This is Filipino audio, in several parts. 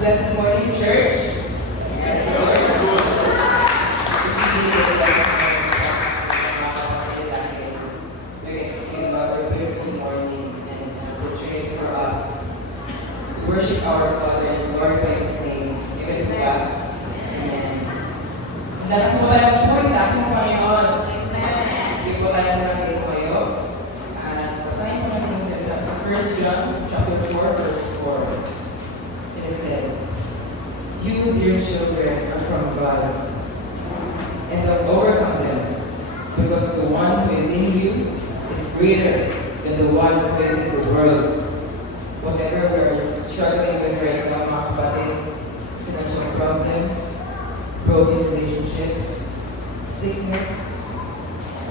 Blessed morning, church. Yes, Lord. We're excited about our beautiful morning and portray for us to worship our Father and glorify His name. Given to God. Amen. Dapat mo tayo po sa ating Panginoon. Sige po tayo muna dito kayo. At basahin mo natin sa 1 John chapter 4, verse 4. It says, "You, dear children, are from God, and have overcome them, because the one who is in you is greater than the one who is in the world." Whatever we're struggling with right now, mga kapatid, financial problems, broken relationships, sickness,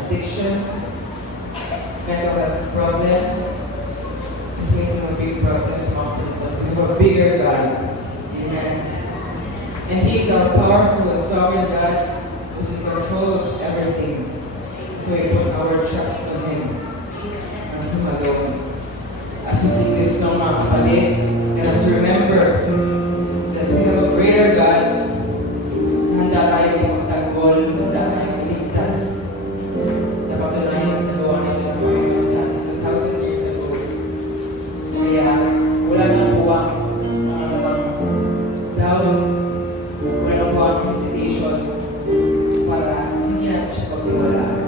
addiction, mental health problems, this means some big problems, mga kapatid, but we have a bigger God. Amen. And He is our powerful and sovereign God who's in control of everything. So we put our trust in Him and Him alone. As we sing this song, mga kapatid, let us remember that we have a greater God. Handa tayo magtanggol, handa tayo iligtas. Napatunayan ang nagawa nito ng Panginoon sa atin 2,000 years ago. Kaya wala nang buwang ang anumang doubt, wala nang buwang hesitation para hindi natin siya pagtiwalaan.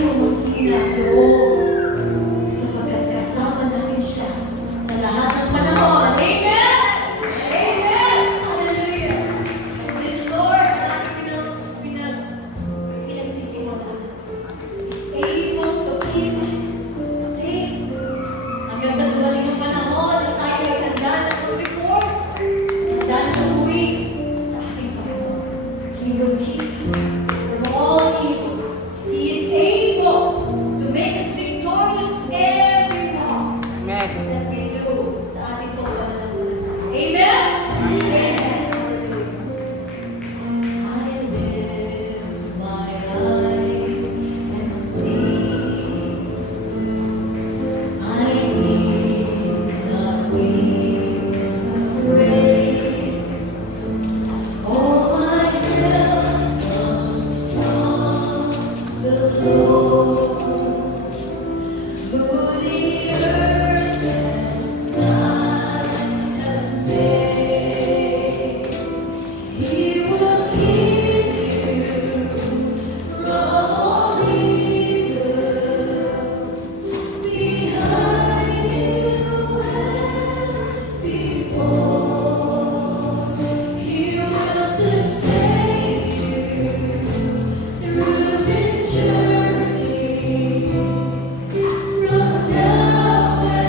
humangkin ako sapagkat kasama natin siya sa lahat ng panahon. Amen! Amen! Hallelujah! This Lord, pinagtitiwala, is able to keep us safe. Hanggang sa dumating ang panahon na tayo ay handa na mag-reform, handa na umuwi sa ating Panginoon. He will keep us from all evils. He is able to make us victorious every wrong that we do sa ating pagpapalalaman. Amen? Amen. I lift my eyes and see. I need not be afraid. All my help comes from the Lord, who the earth and sky has made. He will keep you from all evil. Behind you and before, He will sustain you through this journey. From now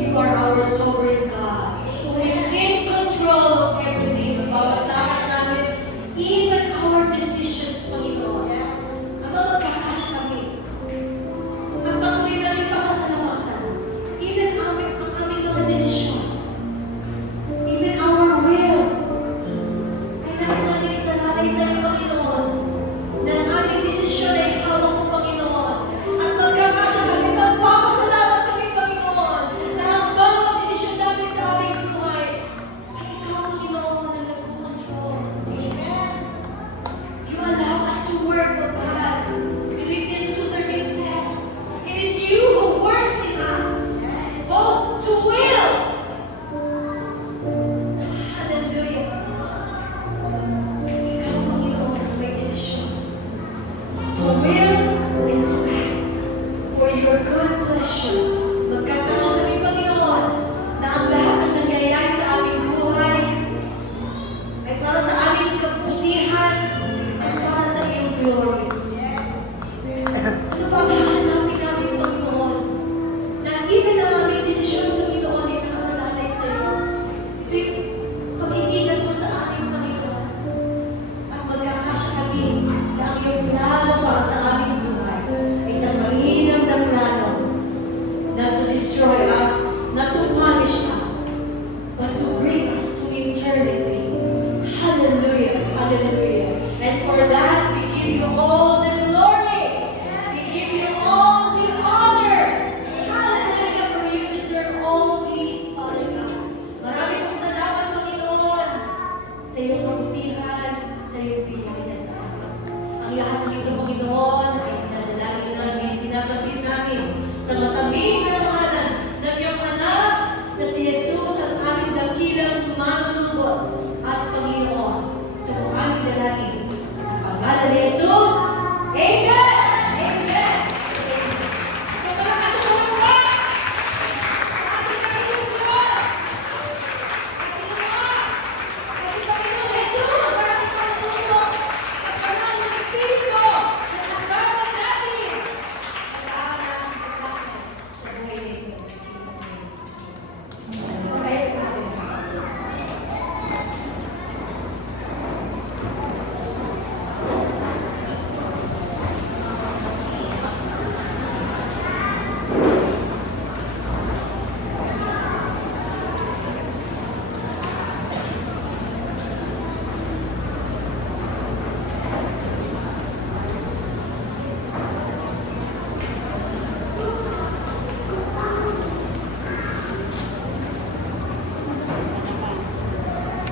You are our sovereign God, who is in control but to bring us to eternity. Hallelujah, hallelujah. And for that, we give you all